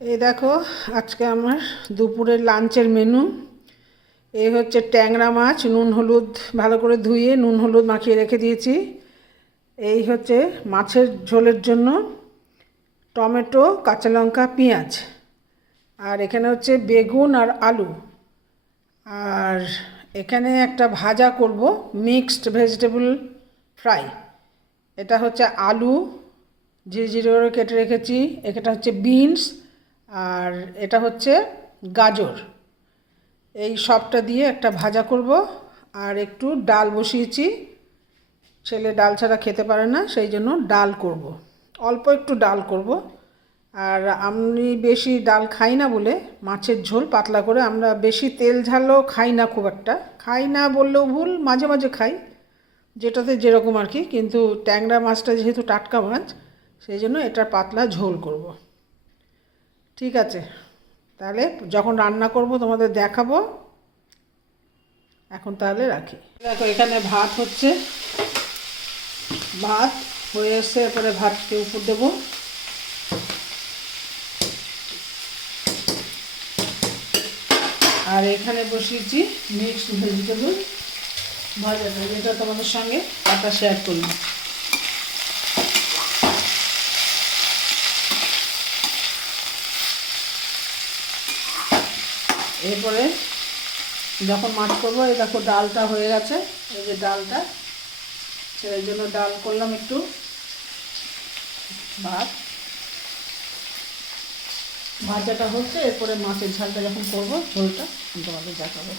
এই দেখো আজকে আমার দুপুরের লাঞ্চের মেনু। এই হচ্ছে ট্যাংরা মাছ, নুন হলুদ ভালো করে ধুয়ে নুন হলুদ মাখিয়ে রেখে দিয়েছি। এই হচ্ছে মাছের ঝোলের জন্য টমেটো, কাঁচা লঙ্কা, পেঁয়াজ। আর এখানে হচ্ছে বেগুন আর আলু। আর এখানে একটা ভাজা করব, মিক্সড ভেজিটেবল ফ্রাই। এটা হচ্ছে আলু ঝিরিঝিরি করে কেটে রেখেছি, এটা হচ্ছে বিনস, আর এটা হচ্ছে গাজর। এই সবটা দিয়ে একটা ভাজা করব। আর একটু ডাল বসিয়েছি, ছেলে ডাল ছাড়া খেতে পারে না, সেই জন্য ডাল করব, অল্প একটু ডাল করব। আর আমি বেশি ডাল খাই না বলে মাছের ঝোল পাতলা করে, আমরা বেশি তেল ঝালও খাই না, খুব একটা খাই না বললেও ভুল, মাঝে মাঝে খাই, যেটাতে যেরকম আর কি। কিন্তু ট্যাংরা মাছটা যেহেতু টাটকা মাছ, সেই জন্য এটার পাতলা ঝোল করব। ঠিক আছে, তাহলে যখন রান্না করব তোমাদের দেখাবো। এখন তাহলে রাখি। দেখো এখানে ভাত হচ্ছে, ভাত হয়ে এসছে, এরপরে ভাতকে উপর দেবো। আর এখানে বসিয়েছি মিক্সড ভেজিটেবল ভাজাটা, যেটা তোমাদের সঙ্গে পাতা শেয়ার করি। এরপরে যখন মাছ করবো, এই দেখো ডালটা হয়ে গেছে, এই যে ডালটা, সেই জন্য ডাল করলাম একটু, ভাত ভাজাটা হচ্ছে, এরপরে মাছের ঝালটা যখন করবো ঝোলটা তোমাদের দেখাবো।